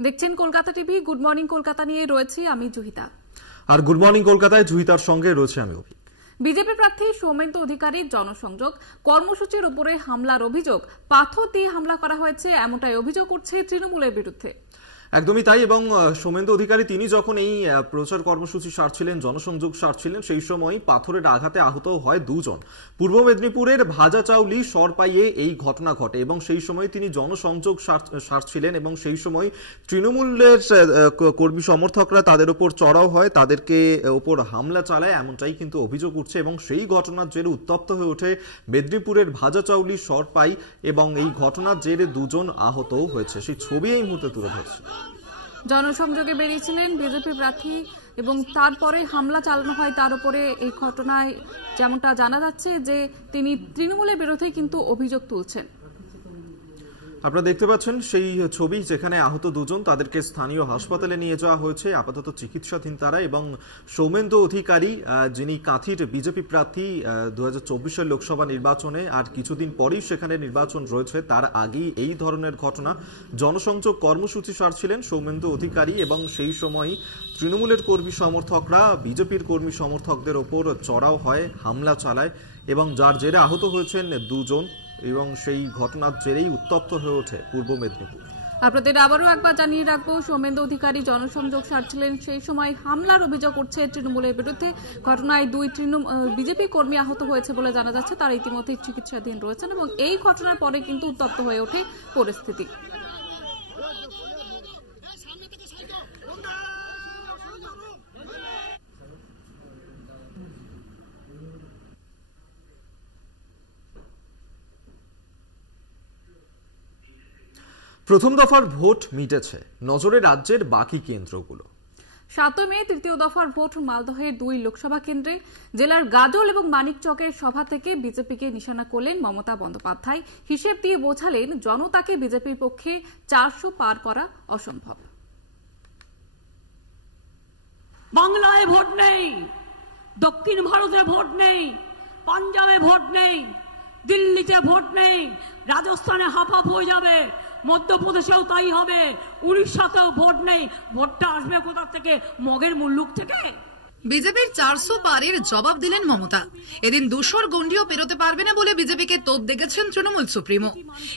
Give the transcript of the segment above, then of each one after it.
দেখছেন Kolkata TV. Good morning Kolkata নিয়ে রয়েছি আমি জুহিতা। আর গুড মর্নিং কলকাতায় জুহিতার সঙ্গে রয়েছে আমি অভি। বিজেপি প্রার্থী সৌমেন্দু অধিকারীর জনসংযোগ কর্মসূচির উপরে হামলার অভিযোগ, পাথর দিয়ে হামলা করা হয়েছে এমনটাই অভিযোগ উঠছে তৃণমূলের বিরুদ্ধে। একদমই তাই। এবং সৌমেন্দু অধিকারী তিনি যখন এই প্রচার কর্মসূচি সারছিলেন, জনসংযোগ সারছিলেন, সেই সময় পাথরের আঘাতে আহত হয় দুজন। পূর্ব মেদিনীপুরের ভাজাচাউলি সরপাইয়ে এই ঘটনা ঘটে এবং সেই সময় তিনি জনসংযোগ সারছিলেন এবং সেই সময় তৃণমূলের কর্মী সমর্থকরা তাদের উপর চড়াও হয়, তাদেরকে ওপর হামলা চালায়, এমনটাই কিন্তু অভিযোগ উঠছে। এবং সেই ঘটনার জেরে উত্তপ্ত হয়ে ওঠে মেদিনীপুরের ভাজাচাউলি সরপাই এবং এই ঘটনার জেরে দুজন আহতও হয়েছে। সেই ছবি এই মুহূর্তে তুলে ধরছে। জনসংযোগে বেরিয়েছিলেন বিজেপি প্রার্থী এবং তারপরে হামলা চালানো হয় তার উপরে। এই ঘটনায় যেমনটা জানা যাচ্ছে যে তিনি তৃণমূলের বিরুদ্ধে কিন্তু অভিযোগ তুলছেন। আপনারা দেখতে পাচ্ছেন সেই ছবি, যেখানে আহত দুজন, তাদেরকে স্থানীয় হাসপাতালে নিয়ে যাওয়া হয়েছে, আপাতত চিকিৎসাধীন তারা। এবং সৌমেন্দু অধিকারী যিনি কাঁথির বিজেপি প্রার্থী 2024 লোকসভা নির্বাচনে, আর কিছুদিন পরেই সেখানে নির্বাচন রয়েছে, তার আগেই এই ধরনের ঘটনা। জনসংযোগ কর্মসূচি সারছিলেন সৌমেন্দু অধিকারী এবং সেই সময় তৃণমূলের কর্মী সমর্থকরা বিজেপির কর্মী সমর্থকদের ওপর চড়াও হয়, হামলা চালায় এবং যার জেরে আহত হয়েছেন দুজন এবং সেই ঘটনার জেরেই উত্তপ্ত হয়ে ওঠে পূর্ব মেদিনীপুর। আপনাদের আবারও একবার জানিয়ে রাখবো, সৌমেন্দু অধিকারী জনসংযোগ সারছিলেন, সেই সময় হামলার অভিযোগ উঠছে তৃণমূলের বিরুদ্ধে। ঘটনায় দুই বিজেপি কর্মী আহত হয়েছে বলে জানা যাচ্ছে, তারা ইতিমধ্যে চিকিৎসাধীন রয়েছেন এবং এই ঘটনার পরে কিন্তু উত্তপ্ত হয়ে ওঠে পরিস্থিতি। প্রথম দফার ভোট মিটেছে, নজরে রাজ্যের বাকি কেন্দ্রগুলো। 7 মে তৃতীয় দফার ভোট মালদহের 2 লোকসভা কেন্দ্রে। জেলার গাজল এবং মানিকচকের সভা থেকে বিজেপিকে নিশানা করলেন মমতা বন্দ্যোপাধ্যায়। হিসেব দিয়ে বোঝালেন জনতাকে বিজেপির পক্ষে 400 পার করা অসম্ভব। বাংলায় ভোট নেই, দক্ষিণ ভারতে ভোট নেই, পাঞ্জাবে ভোট নেই, দিল্লিতে ভোট নেই, রাজস্থানে হাফ হয়ে যাবে, মধ্যপ্রদেশেও তাই হবে, উড়িষ্যাতেও ভোট নেই। ভোটটা আসবে কোথা থেকে? মগের মুল্লুক থেকে। বিজেপির 400 পারের জবাব দিলেন মমতা। এদিন 200 গন্ডিও পেরোতে পারবে না বলে বিজেপিকে তোপ দেখেছেন তৃণমূল সুপ্রিমো।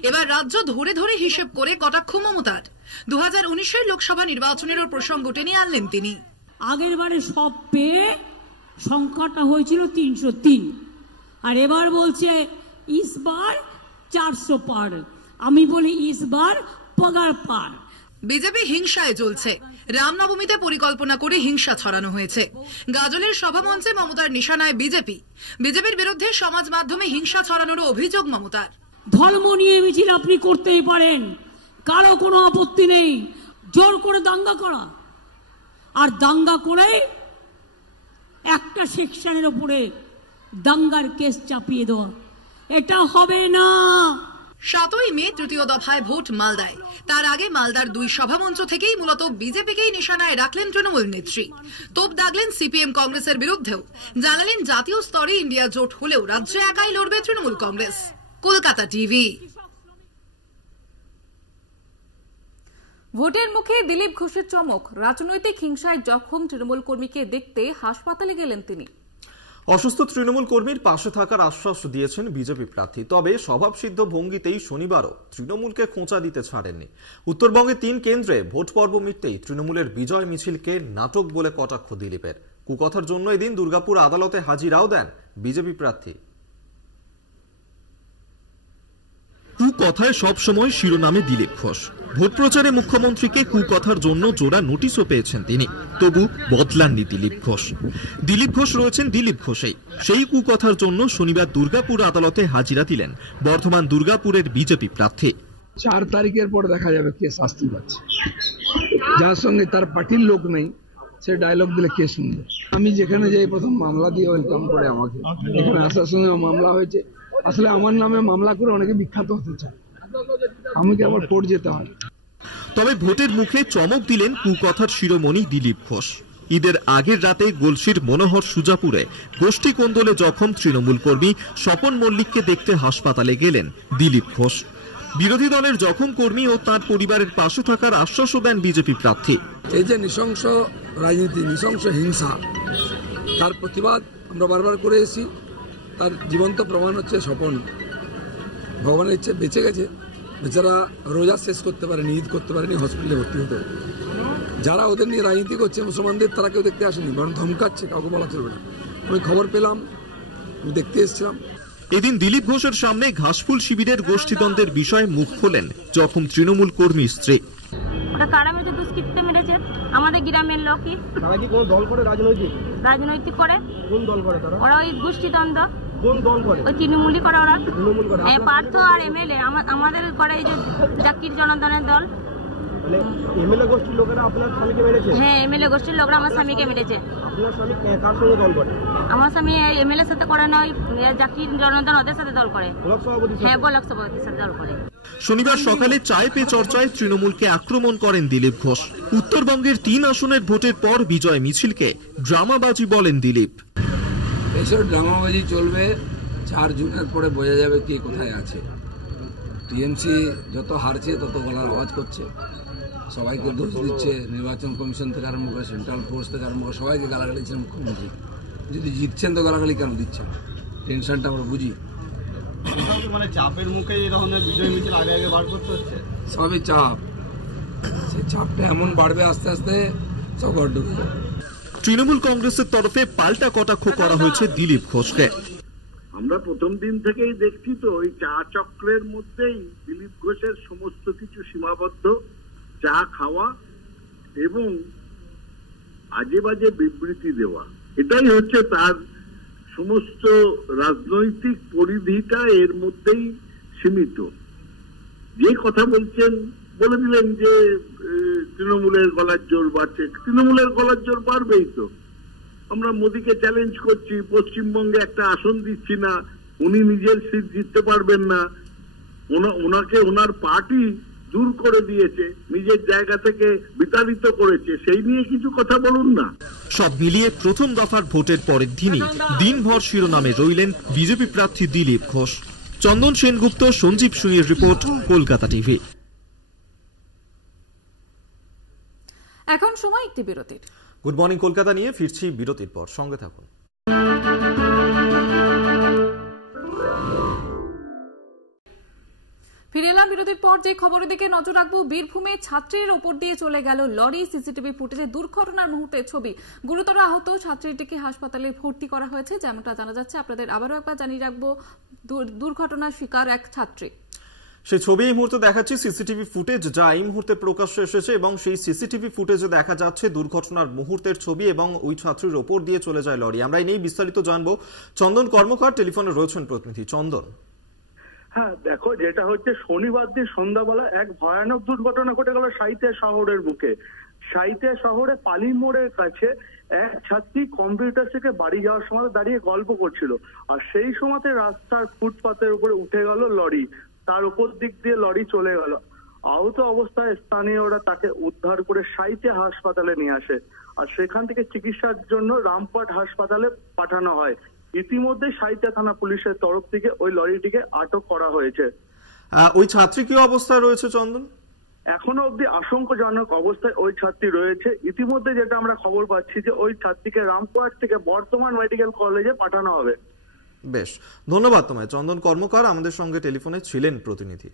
এবার রাজ্য ধরে ধরে হিসেব করে কটাক্ষ মমতার। 2019 লোকসভা নির্বাচনেরও প্রসঙ্গ টেনে আনলেন তিনি। আগের বারে সব পেয়ে সংখ্যাটা হয়েছিল 303, আর এবার বলছে ইসবার 400 পার। আমি বলি ইসবার পগার পার। বিজেপি হিংসায় জ্বলছে। রামনবমীতে পরিকল্পনা করে হিংসা ছড়ানো হয়েছে। গাজলের সভামঞ্চে মমতার নিশানায় বিজেপি। বিজেপির বিরুদ্ধে সমাজ মাধ্যমে হিংসা ছড়ানোর অভিযোগ মমতার। ধর্ম নিয়ে মিছিল আপনি করতেই পারেন, কারো কোনো আপত্তি নেই। জোর করে দাঙ্গা করা আর দাঙ্গা করে একটা সেকশনের উপরে দাঙ্গার কেস চাপিয়ে দেওয়া, এটা হবে না। 7 মে তৃতীয় দফায় ভোট মালদায়। তার আগে মালদার 2 সভামঞ্চ থেকেই মূলত বিজেপিকেই নিশানায় রাখলেন তৃণমূল নেত্রী। তোপ দাগলেন সিপিএম কংগ্রেসের বিরুদ্ধেও। জানালেন জাতীয় স্তরে ইন্ডিয়া জোট হলেও রাজ্যে একাই লড়বে তৃণমূল কংগ্রেস। কলকাতা টিভি। ভোটের মুখে দিলীপ ঘোষের চমক। রাজনৈতিক হিংসায় জখম তৃণমূল কর্মীকে দেখতে হাসপাতালে গেলেন তিনি। অসুস্থ তৃণমূল কর্মীর পাশে থাকার আশ্বাস দিয়েছেন বিজেপি প্রার্থী। তবে স্বভাবসিদ্ধ ভঙ্গিতেই শনিবারও তৃণমূলকে খোঁচা দিতে ছাড়েননি। উত্তরবঙ্গে 3 কেন্দ্রে ভোট পর্ব মিটতেই তৃণমূলের বিজয় মিছিলকে নাটক বলে কটাক্ষ দিলীপের। কুকথার জন্য এদিন দুর্গাপুর আদালতে হাজিরাও দেন বিজেপি প্রার্থী। কুকথায় সবসময় শিরোনামে দিলীপ ঘোষ। ভোট প্রচারে মুখ্যমন্ত্রীকে কুকথার জন্য জোড়া নোটিশও পেয়েছেন তিনি, তবু বদলাননি দিলীপ ঘোষ। দিলীপ ঘোষ রয়েছেন দিলীপ ঘোষেই। সেই কুকথার জন্য শনিবার দুর্গাপুর আদালতে হাজিরা দিলেন বর্ধমান দুর্গাপুরের বিজেপি প্রার্থী। 4 তারিখের পর দেখা যাবে কে শাস্তি পাচ্ছে। যার সঙ্গে তার পার্টির লোক নেই, সে ডায়লগ দিলে কে শুনবে? আমি যেখানে যাই প্রথম মামলা দিয়ে ওয়েলকাম করে আমাকে। এখানে আসার সঙ্গে মামলা হয়েছে। আসলে আমার নামে মামলা করে অনেকে বিখ্যাত হতে চায়, আমাকে আবার কোর্ট যেতে হয়। তবে ভোটের মুখে চমক দিলেন কুকথার শিরোমণি দিলীপ ঘোষ। ঈদের আগের রাতে গলসির মনোহর সুজাপুরে গোষ্ঠী কোন্দলে জখম তৃণমূল কর্মী স্বপন মল্লিককে দেখতে হাসপাতালে গেলেন দিলীপ ঘোষ। বিরোধী দলের জখম কর্মী ও তার পরিবারের পাশে থাকার আশ্বাসও দেন বিজেপি প্রার্থী। এই যে নৃশংস রাজনীতি, নৃশংস হিংসা, তার প্রতিবাদ আমরা বারবার করে এসেছি। তার জীবন্ত প্রমাণ হচ্ছে স্বপন। ভগবানের ইচ্ছে বেঁচে গেছে, বেচারা রোজা শেষ করতে পারেনি, ঈদ করতে পারেনি, হসপিটালে ভর্তি হতে। যারা ওদের নিয়ে রাজনীতি করছে মুসলমানদের, তারা কেউ দেখতে আসেনি, বরং ধমকাচ্ছে, কাউকে বলা চলবে না। আমি খবর পেলাম, আমি দেখতে এসেছিলাম। এদিন দিলীপ ঘোষের সামনে ঘাসফুল শিবিরের গোষ্ঠীদ্বন্দ্বের বিষয়ে মুখ খোলেন জখম তৃণমূল কর্মী স্ত্রী। ওরা কারা মেরেছে, দুষ্কৃতী মেরেছে আমাদের গ্রামের লোকই। তারা কি কোন দল করে? রাজনৈতিক করে। কোন দল করে তারা? ওরা ওই গোষ্ঠীদ্বন্দ্ব। কোন দল করে? ওই তৃণমূলই করে ওরা। তৃণমূল করে। হ্যাঁ, পার্থ আর এমএলএ আমাদের করে এই যে জাকির জনার্দনের দল। মানে এমএলএ গোষ্ঠীর লোকেরা আপনার স্বামীকে মেরেছে? হ্যাঁ, এমএলএ গোষ্ঠীর লোকরা আমার স্বামীকে মেরেছে। আপনার স্বামী কার সঙ্গে দল করে? আমার স্বামী এমএলএ সাথে করে না, ওই জাকির জনার্দন ওদের সাথে দল করে। ব্লক সভাপতি? হ্যাঁ, ব্লক সভাপতির সাথে দল করে। শনিবার সকালে চায় পে চর্চায় তৃণমূলকে আক্রমণ করেন দিলীপ ঘোষ। উত্তরবঙ্গের 3 আসনের ভোটের পর বিজয় মিছিলকে ড্রামাবাজি বলেন দিলীপ। এসব ড্রামাবাজি চলবে, 4 জুনের পরে বোঝা যাবে কে কোথায় আছে। টিএমসি যত হারছে তত গলার আওয়াজ করছে, সবাইকে দোষ দিচ্ছে, নির্বাচন কমিশন থেকে আরম্ভ করে সেন্ট্রাল ফোর্স থেকে আরম্ভ করে সবাইকে গালাগালি দিচ্ছেন মুখ্যমন্ত্রী। যদি জিতছেন তো গালাগালি কেন দিচ্ছেন? টেনশনটা আমরা বুঝি। মানে চাপের মুখে এই ধরনের বিজয় মিছিল আগে আগে বার করতে হচ্ছে। সবই চাপ, সেই চাপটা এমন বাড়বে আস্তে আস্তে, সব ঘর ঢুকবে। তৃণমূল কংগ্রেসের তরফে পাল্টা কটাক্ষ করা হয়েছে দিলীপ ঘোষকে। আমরা প্রথম দিন থেকেই দেখছি তো ওই চা চক্রের মধ্যেই দিলীপ ঘোষের সমস্ত কিছু সীমাবদ্ধ। চা খাওয়া এবং আজে বাজে বিবৃতি দেওয়া, এটাই হচ্ছে তার সমস্ত রাজনৈতিক পরিধিটা এর মধ্যেই সীমিত। যে কথা বলছেন, বলে দিলেন যে তৃণমূলের গলার জোর বাড়ছে। তৃণমূলের গলার জোর বাড়বেই তো। আমরা মোদীকে চ্যালেঞ্জ করছি, পশ্চিমবঙ্গে একটা আসন দিচ্ছি না, উনি নিজের সিট জিততে পারবেন না, ওনাকে ওনার পার্টি দূর করে দিয়েছে, নিজের জায়গা থেকে বিতাড়িত করেছে, সেই নিয়ে কিছু কথা বলুন না। সব মিলিয়ে প্রথম দফার ভোটের পরের দিনই দিনভর শিরোনামে রইলেন বিজেপি প্রার্থী দিলীপ ঘোষ। চন্দন সেনগুপ্ত, সঞ্জীব সুইয়ের রিপোর্ট, কলকাতা টিভি। এখন সময় একটি বিরতির। গুড মর্নিং কলকাতা নিয়ে ফিরছি বিরতির পর, সঙ্গে থাকুন। ফিরে এলাম বিরতির পর। যে খবরের দিকে নজর রাখবো, বীরভূমে ছাত্রীর ওপর দিয়ে চলে গেল লরি। সিসিটিভি ফুটেজে দুর্ঘটনার মুহূর্তের ছবি। গুরুতর আহত ছাত্রীটিকে হাসপাতালে ভর্তি করা হয়েছে, যেমনটা জানা যাচ্ছে। আপনাদের আবারও একবার জানিয়ে রাখবো, দুর্ঘটনার শিকার এক ছাত্রী। সেই ছবি এই মুহূর্তে দেখাচ্ছি, সিসিটিভি ফুটেজ যা এই মুহূর্তে প্রকাশ্যে এসেছে, এবং সেই সিসিটিভি ফুটেজে দেখা যাচ্ছে দুর্ঘটনার মুহূর্তের ছবি এবং ওই ছাত্রীর ওপর দিয়ে চলে যায় লরি। আমরা এই নিয়ে বিস্তারিত জানবো। চন্দন কর্মকার টেলিফোনে রয়েছেন প্রতিনিধি। চন্দন। হ্যাঁ, দেখো, যেটা হচ্ছে শনিবার দিন সন্ধ্যাবেলা এক ভয়ানক দুর্ঘটনা ঘটে গেল সাঁইথিয়া শহরের বুকে। সাঁইথিয়া শহরে পালি মোড়ের কাছে এক ছাত্রী কম্পিউটার থেকে বাড়ি যাওয়ার সময় দাঁড়িয়ে গল্প করছিল, আর সেই সময়তে রাস্তার ফুটপাতের উপরে উঠে গেল লরি। তার উপর দিক দিয়ে লরি চলে গেল। আহত অবস্থায় স্থানীয়রা তাকে উদ্ধার করে সাঁইথিয়া হাসপাতালে নিয়ে আসে, আর সেখান থেকে চিকিৎসার জন্য রামপুরহাট হাসপাতালে পাঠানো হয়। ইতিমধ্যে সাঁইথিয়া থানা পুলিশের তরফ থেকে ওই লরিটিকে আটক করা হয়েছে। ওই ছাত্রী কি অবস্থায় রয়েছে চন্দন? এখনো অব্দি আশঙ্কাজনক অবস্থায় ওই ছাত্রী রয়েছে। ইতিমধ্যে যেটা আমরা খবর পাচ্ছি যে ওই ছাত্রীকে রামপুরহাট থেকে বর্ধমান মেডিকেল কলেজে পাঠানো হবে। বেশ, ধন্যবাদ তোমায়। চন্দন কর্মকার আমাদের সঙ্গে টেলিফোনে ছিলেন প্রতিনিধি।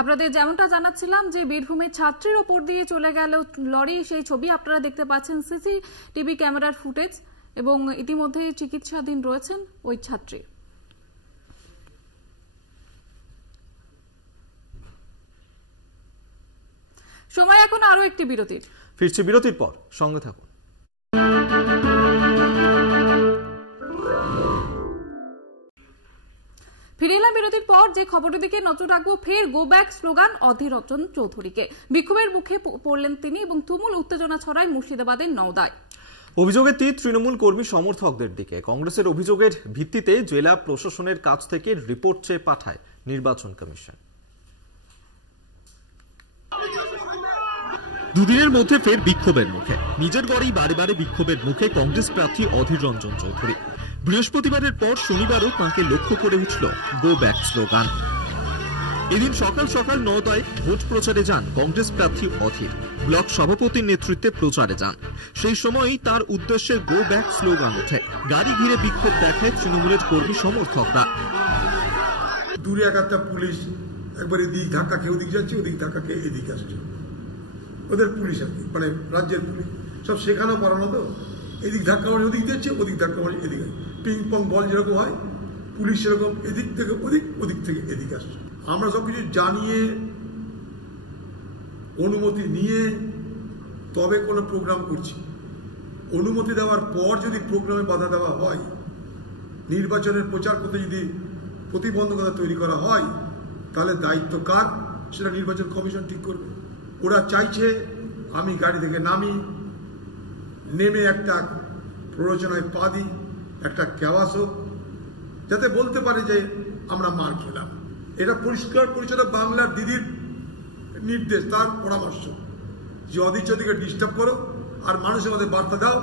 আপনাদের যেমনটা জানাচ্ছিলাম যে বীরভূমে ছাত্রীর ওপর দিয়ে চলে গেল লরি, সেই ছবি আপনারা দেখতে পাচ্ছেন সিসিটিভি ক্যামেরার ফুটেজ, এবং ইতিমধ্যে চিকিৎসাধীন রয়েছেন ওই ছাত্রী। সময় এখন আরো একটি বিরতির। ফিরছি বিরতির পর, সঙ্গে থাকুন। ফিরে এলাম বিরতির পর। যে খবরের দিকে নজর রাখবো, ফের go back slogan Adhir Ranjan চৌধুরীকে। বিক্ষোভের মুখে পড়লেন তিনি এবং তুমুল উত্তেজনা ছড়ায় মুর্শিদাবাদের নওদায়। অভিযোগের তীর তৃণমূল কর্মী সমর্থকদের দিকে। কংগ্রেসের অভিযোগের ভিত্তিতে জেলা প্রশাসনের কাছ থেকে রিপোর্ট চেয়ে পাঠায় নির্বাচন কমিশন। দুদিনের মধ্যে ফের বিক্ষোভের মুখে। নিজের গড়েই বারে বারে বিক্ষোভের মুখে কংগ্রেস প্রার্থী অধীর রঞ্জন চৌধুরী। বৃহস্পতিবারের পর শনিবারও তাঁকে লক্ষ্য করে উঠল গো ব্যাক স্লোগান। এদিন সকাল সকাল নওদায় ভোট প্রচারে যান কংগ্রেস প্রার্থী অধীর। ব্লক সভাপতির নেতৃত্বে প্রচারে যান। সেই সময়ই তার উদ্দেশ্যে গো ব্যাক স্লোগান ওঠে। গাড়ি ঘিরে বিক্ষোভ দেখায় তৃণমূলের কর্মী সমর্থকরা। দূরে একটা পুলিশ একবার এদিক ধাক্কা খেয়ে ওদিক যাচ্ছে, ওদিক ধাক্কা খেয়ে এদিক আসছে। ওদের পুলিশ আর কি, মানে রাজ্যের পুলিশ সব সেখানেও পড়ানো। তো এদিক ধাক্কা মারে ওদিক যাচ্ছে, ওদিক ধাক্কা মারে এদিকে। পিং পং বল যেরকম হয়, পুলিশ সেরকম এদিক থেকে ওদিক, ওদিক থেকে এদিক আসছে। আমরা সবকিছু জানিয়ে অনুমতি নিয়ে তবে কোনো প্রোগ্রাম করছি। অনুমতি দেওয়ার পর যদি প্রোগ্রামে বাধা দেওয়া হয়, নির্বাচনের প্রচার করতে যদি প্রতিবন্ধকতা তৈরি করা হয়, তাহলে দায়িত্ব কার সেটা নির্বাচন কমিশন ঠিক করবে। ওরা চাইছে আমি গাড়ি থেকে নামি, নেমে একটা প্ররোচনায় পা দিই, একটা ক্যাওয়াস হোক, যাতে বলতে পারে যে আমরা মার খেলাম। এটা পরিষ্কার পরিচ্ছন্ন বাংলার দিদির নির্দেশ, তার পরামর্শ যে অধীর চৌধুরীকে ডিস্টার্ব করো আর মানুষের মধ্যে বার্তা দাও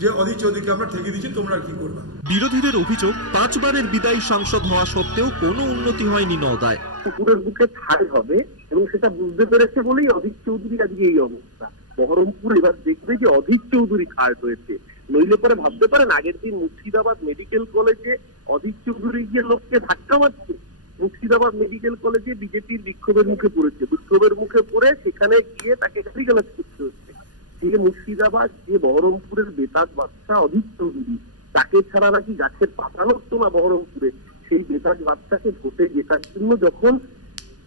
যে অধীর চৌধুরীকে আমরা ঠেকে দিচ্ছি, তোমরা কি করবে। বিরোধীদের অভিযোগ 5 বারের বিদায়ী সাংসদ হওয়া সত্ত্বেও কোনো উন্নতি হয়নি নওদায়। পুকুরের বুকে ছাই হবে এবং সেটা বুঝতে পেরেছে বলেই অধীর চৌধুরী আজকে এই অবস্থা। বহরমপুর এবার দেখবে যে অধীর চৌধুরী খায় হয়েছে, নইলে পরে ভাবতে পারেন আগের দিন মুর্শিদাবাদ মেডিকেল কলেজে অধীর চৌধুরী গিয়ে লোককে ধাক্কা মারছে। মুর্শিদাবাদ মেডিকেল কলেজে বিজেপির বিক্ষোভের মুখে পড়েছে, বিক্ষোভের মুখে পড়ে সেখানে গিয়ে তাকে গালিগালাজ করতে হচ্ছে। যে মুর্শিদাবাদ, যে বহরমপুরের বেতাজ বাচ্চা অধীর চৌধুরী, তাকে ছাড়া নাকি গাছের পাতা নড়তো না বহরমপুরে। সেই বেতাজ বাচ্চাকে ভোটে জেতার জন্য যখন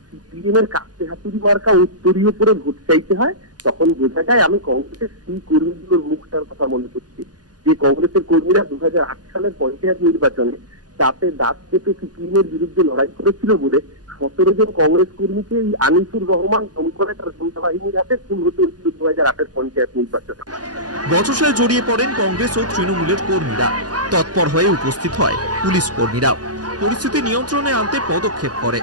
সিপিএম এর কাছে হাতুড়ি মার্কা উত্তরীয় করে ভোট চাইতে হয়, তখন বোঝা যায়। আমি কংগ্রেসের সেই কর্মীগুলোর মুখটার কথা মনে করছি, যে কংগ্রেসের কর্মীরা 2008 সালের পঞ্চায়েত নির্বাচনে চাপে দাঁত চেপে সিপিএম এর বিরুদ্ধে লড়াই করেছিল বলে 17 জন কংগ্রেস কর্মীকে এই আনিসুর রহমান দম করে তার ঘণ্টা বাহিনীর হাতে খুন হতে হয়েছিল 2008 পঞ্চায়েত নির্বাচনে। বচসায় জড়িয়ে পড়েন কংগ্রেস ও তৃণমূলের কর্মীরা। তৎপর হয়ে উপস্থিত হয় পুলিশ কর্মীরাও। পরিস্থিতি নিয়ন্ত্রণে আনতে পদক্ষেপ করে।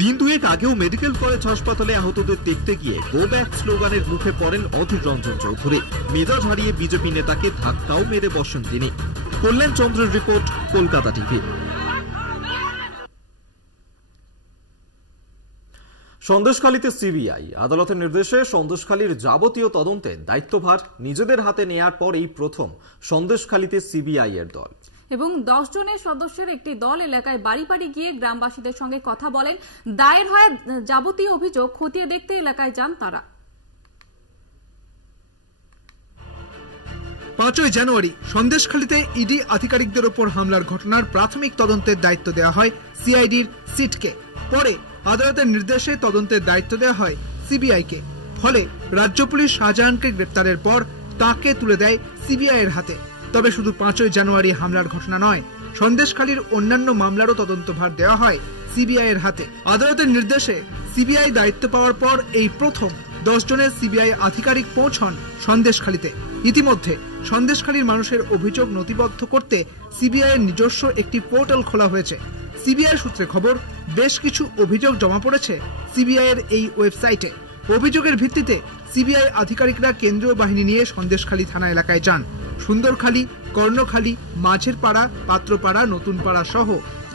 দিন দুয়েক আগেও মেডিকেল কলেজ হাসপাতালে আহতদের দেখতে গিয়ে গো ব্যাক স্লোগানের মুখে পড়েন অধীর রঞ্জন চৌধুরী। মেজাজ হারিয়ে বিজেপি নেতাকে ধাক্কাও মেরে বসেন তিনি। কল্যাণ চন্দ্রের রিপোর্ট, কলকাতা টিভি। সন্দেশখালীতে সিবিআই আদালতের নির্দেশে সন্দেশখালীর যাবতীয় তদন্তের দায়িত্বভার নিজেদের হাতে নেয়ার পরেই প্রথম সন্দেশখালীতে সিবিআই এর দল। এবং 10 জনের সদস্যের একটি দল এলাকায় বাড়ি বাড়ি গিয়ে গ্রামবাসীদের সঙ্গে কথা বলেন। দায়ের হয়ে যাবতীয় অভিযোগ খতিয়ে দেখতে এলাকায় যান তারা। 5 জানুয়ারি সন্দেশখালীতে ইডি আধিকারিকদের উপর হামলার ঘটনার প্রাথমিক তদন্তের দায়িত্ব দেওয়া হয় সিআইডির সিটকে। পরে আদালতের নির্দেশে তদন্তের দায়িত্ব দেওয়া হয় সিবিআইকে। ফলে রাজ্য পুলিশ শাহজাহানকে গ্রেপ্তারের পর তাকে তুলে দেয় সিবিআই এর হাতে। তবে শুধু 5 জানুয়ারি হামলার ঘটনা নয়, সন্দেশখালীর অন্যান্য মামলারও তদন্তভার দেওয়া হয় সিবিআই এর হাতে। আদালতের নির্দেশে সিবিআই দায়িত্ব পাওয়ার পর এই প্রথম 10 জনের সিবিআই আধিকারিক পৌঁছন সন্দেশখালীতে। ইতিমধ্যে সন্দেশখালীর মানুষের অভিযোগ নথিবদ্ধ করতে সিবিআই এর নিজস্ব একটি পোর্টাল খোলা হয়েছে। সিবিআই সূত্রে খবর, বেশ কিছু অভিযোগ জমা পড়েছে সিবিআই এর এই ওয়েবসাইটে। অভিযোগের ভিত্তিতে সিবিআই আধিকারিকরা কেন্দ্রীয় বাহিনী নিয়ে সন্দেশখালী থানা এলাকায় যান। সুন্দরখালী, কর্ণখালী, মাঝের পাড়া, পাত্রপাড়া, নতুন পাড়া সহ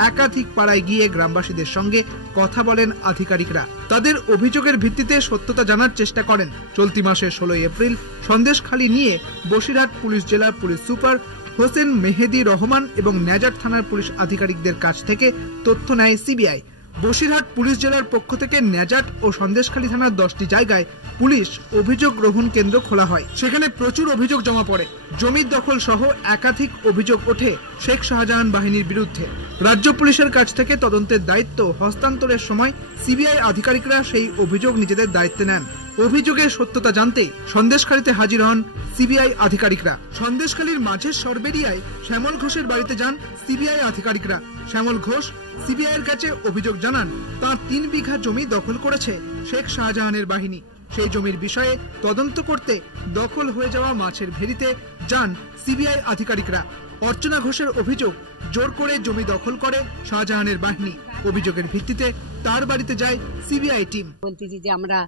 একাধিক পাড়ায় গিয়ে গ্রামবাসীদের সঙ্গে কথা বলেন আধিকারিকরা। তাদের অভিযোগের ভিত্তিতে সত্যতা জানার চেষ্টা করেন। চলতি মাসের 16 এপ্রিল সন্দেশখালী নিয়ে বসিরহাট পুলিশ জেলার পুলিশ সুপার হোসেন মেহেদি রহমান এবং নেজার থানার পুলিশ আধিকারিকদের কাছ থেকে তথ্য নেয় সিবিআই। বসিরহাট পুলিশ জেলার পক্ষ থেকে নেজাট ও সন্দেশখালী থানার 10টি জায়গায় পুলিশ অভিযোগ গ্রহণ কেন্দ্র খোলা হয়। সেখানে প্রচুর অভিযোগ জমা পড়ে। জমির দখল সহ একাধিক অভিযোগ ওঠে শেখ শাহজাহান বাহিনীর বিরুদ্ধে। রাজ্য পুলিশের কাছ থেকে তদন্তের দায়িত্ব হস্তান্তরের সময় সিবিআই আধিকারিকরা সেই অভিযোগ নিজেদের দায়িত্বে নেন। অভিযোগের সত্যতা জানতে সন্দেশখালীতে হাজির হন সিবিআই আধিকারিকরা। সন্দেশখালীর মাঝের সরবেরিয়ায় শ্যামল ঘোষের বাড়িতে যান সিবিআই আধিকারিকরা। শ্যামল ঘোষ সিবিআই এর কাছে অভিযোগ জানান তার 3 বিঘা জমি দখল করেছে শেখ শাহজাহানের বাহিনী। সেই জমির বিষয়ে তদন্ত করতে দখল হয়ে যাওয়া মাছের ভেড়িতে যান সিবিআই আধিকারিকরা। অর্চনা ঘোষের অভিযোগ, জোর করে জমি দখল করে শাহজাহানের বাহিনী। অভিযোগের ভিত্তিতে তার বাড়িতে যায় সিবিআই টিম। বলতেছি যে আমরা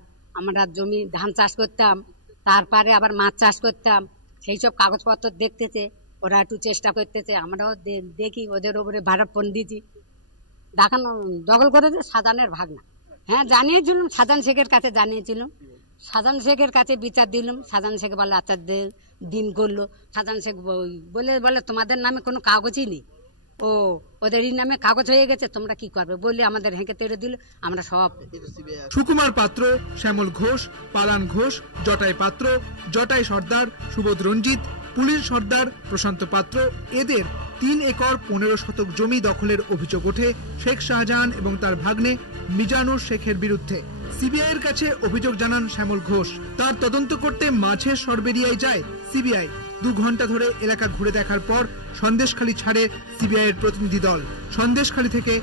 জমি ধান চাষ করতাম, তারপরে আবার মাছ চাষ করতাম, সেই সব কাগজপত্র দেখতেছে, ওরা একটু চেষ্টা করতেছে। আমরাও দেখি, ওদের ওপরে ভাড়া ফোন দিয়েছি দখল করেছে শাহজাহানের ভাগনা। হ্যাঁ জানিয়েছিলাম, শাহজাহান শেখের কাছে জানিয়েছিলাম, শাহজাহান শেখের কাছে বিচার দিলাম। শাহজাহান শেখ বলে আচ্ছা দিন করলো। শাহজাহান শেখ বলে তোমাদের নামে কোনো কাগজই নেই, ওদেরই নামে কাগজ হয়ে গেছে, তোমরা কি করবে বলে আমাদের হেঁকে তেড়ে দিল। আমরা সব সুকুমার পাত্র, শ্যামল ঘোষ, পালান ঘোষ, জটাই পাত্র, জটাই সর্দার, সুবোধ রঞ্জিত, পুলিশ সর্দার, প্রশান্ত পাত্র, এদের 3 একর 15 শতক জমি দখলের অভিযোগ ওঠে শেখ শাহজাহান এবং তার ভাগ্নে মিজানুর শেখের বিরুদ্ধে। সিবিআই এর কাছে অভিযোগ জানান শ্যামল ঘোষ। তার তদন্ত করতে মাঝে সরবেরিয়ায় যায় সিবিআই। 2 ঘন্টা ধরে এলাকা ঘুরে দেখার পর সন্দেশখালী ছাড়ে সিবিআই এর প্রতিনিধি দল। সন্দেশখালী থেকে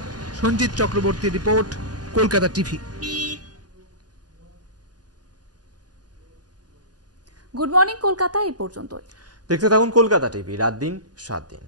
Sanjit Chakraborty report, Kolkata TV. Good morning Kolkata এই পর্যন্তই। দেখতে থাকুন কলকাতা টিভি, রাত দিন 7 দিন।